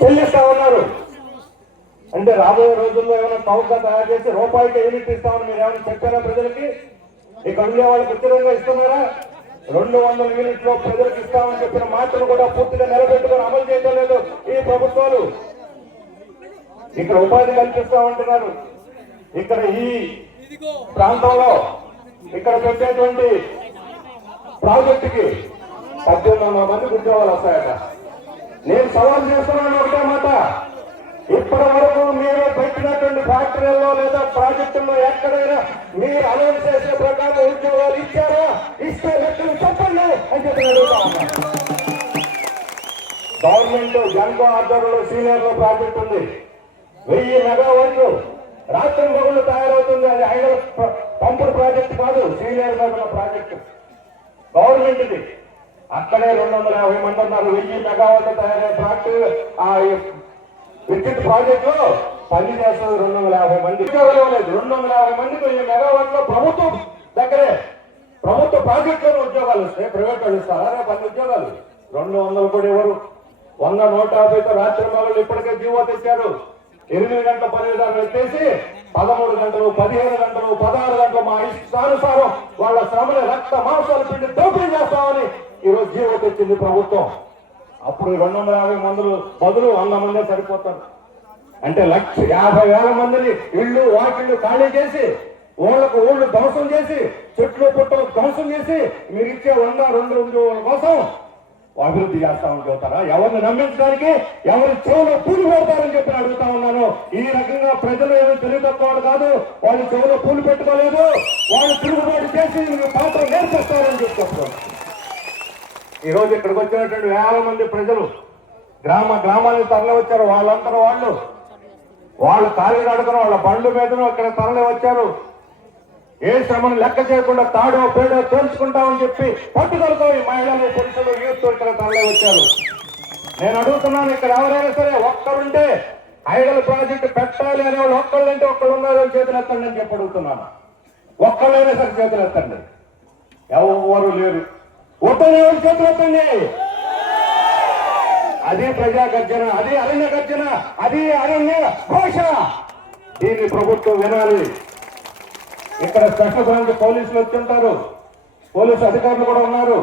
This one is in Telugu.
చెల్లిస్తా ఉన్నారు. అంటే రాబోయే రోజుల్లో ఏమైనా చౌకగా తయారు చేసి రూపాయికి యూనిట్ ఇస్తామని మీరు ఏమైనా చెప్పారా ప్రజలకి? ఇక్కడ ఉండే వాళ్ళకి ఉచితంగా ఇస్తున్నారా? రెండు వందల యూనిట్లు ప్రజలకు ఇస్తామని చెప్పిన మాటను కూడా పూర్తిగా నిలబెట్టుకొని అమలు చేయడం లేదు ఈ ప్రభుత్వాలు. ఇక్కడ ఉపాధి కల్పిస్తామంటున్నారు ఇక్కడ ఈ ప్రాంతంలో ఇక్కడ పెట్టేటువంటి ప్రాజెక్టుకి పద్దెనిమిది వందల మందికి ఉద్యోగాలు వస్తాయట. నేను సవాల్ చేస్తున్నాను ఇప్పటి వరకు మీరు పెట్టినటువంటి ఫ్యాక్టరీల్లో లేదా ప్రాజెక్టుల్లో ఎక్కడైనా మీరు అనౌన్స్ చేసే ప్రకారం ఉద్యోగాలు ఇచ్చారా? ఇస్తే లెక్కలు చెప్పండి అని చెప్పి అడుగుతా గవర్నమెంట్ జన్కో ఆధ్వర్యంలో సీనియర్లో ప్రాజెక్ట్ ఉంది. వెయ్యి మెగావాట్లు రాత్రి మొగుళ్ళు తయారవుతుంది. అది ఆయన పంపుడు ప్రాజెక్ట్ కాదు సీనియర్ మెగా ప్రాజెక్టు. గవర్నమెంట్ ఇది అక్కడే రెండు వందల యాభై మంది ఉన్నారు. వెయ్యి మెగావాట్లు తయారయ్యే ప్రాజెక్టు ఆ విద్యుత్ ప్రాజెక్ట్ పని చేస్తుంది రెండు వందల యాభై మంది. ఉద్యోగాలు లేదు రెండు వందల యాభై మందికి వెయ్యి మెగావాట్లో ప్రభుత్వం దగ్గరే ప్రభుత్వ ప్రాజెక్టులో ఉద్యోగాలు వస్తాయి ప్రైవేట్ వాళ్ళు ఇస్తారా. రేపు అన్ని ఉద్యోగాలు. రెండు వందలు కూడా ఎవరు? వంద నూట యాభైతో రాత్రి మగళ్ళు ఇప్పటికే జీవో తెచ్చారు. ఎనిమిది గంటల పని విధానం ఎత్తేసి పదమూడు గంటలు పదిహేను గంటలు పదహారు గంటలు మా ఇష్టానుసారం వాళ్ళ శ్రమని రక్త మాంసాలు పిండి దోపిడీ చేస్తామని ఈరోజు జీవో తెచ్చింది ప్రభుత్వం. అప్పుడు రెండు వందల యాభై మందులు బదులు వంద మందే సరిపోతారు. అంటే లక్ష యాభై వేల మందిని ఇళ్ళు వాకిళ్ళు ఖాళీ చేసి ఓళ్ళకు ఓళ్ళు ధ్వంసం చేసి చెట్లు పుట్టలు ధ్వంసం చేసి మీరు ఇచ్చే వంద రెండు ఉద్యోగాల కోసం అభివృద్ధి చేస్తామని ఉంటారా ఎవరిని నమ్మించడానికి ఎవరి చెవులో పూలు పెడతారని చెప్పి అడుగుతా ఉన్నాను. ఈ రకంగా ప్రజలు ఏదో తెలివి తక్కువ కాదు. వాళ్ళు చెవులో పూలు పెట్టుకోలేదు. వాళ్ళు తిరుగుబాటు చేసి పాత్ర నేర్పిస్తారని చెప్పి ఈరోజు ఇక్కడికి వచ్చినటువంటి వేల మంది ప్రజలు గ్రామ గ్రామానికి తరలి వచ్చారు. వాళ్ళందరూ వాళ్ళు వాళ్ళు తాళి నడుకుని వాళ్ళ బండ్ల మీదను ఇక్కడ తరలి వచ్చారు. ఏ శ్రమను లెక్క చేయకుండా తాడో పేడో తేల్చుకుంటామని చెప్పి పట్టుదలతో ఈ మహిళలు పురుషులు యూత్ ఇక్కడ తరలి వచ్చారు. నేను అడుగుతున్నాను ఇక్కడ ఎవరైనా సరే ఒక్కరుంటే ఐడల్ ప్రాజెక్ట్ పెట్టాలి అనే వాళ్ళు ఒక్కళ్ళంటే ఒక్కళ్ళు ఉన్నారో చేతులు ఎత్తండి అని చెప్పి అడుగుతున్నాను. ఒక్కళ్ళైనా సరే చేతులు ఎత్తండి. ఎవరు లేరు. ఒక్కనే వాళ్ళు అదే ప్రజా గర్జన అదే అరణ్య గర్జన అదే అరణ్య ఘోష. దీన్ని ప్రభుత్వం వినాలి. ఇక్కడ స్పెషల్ బ్రాంచ్ పోలీసులు వచ్చి ఉంటారు. పోలీసు అధికారులు కూడా ఉన్నారు.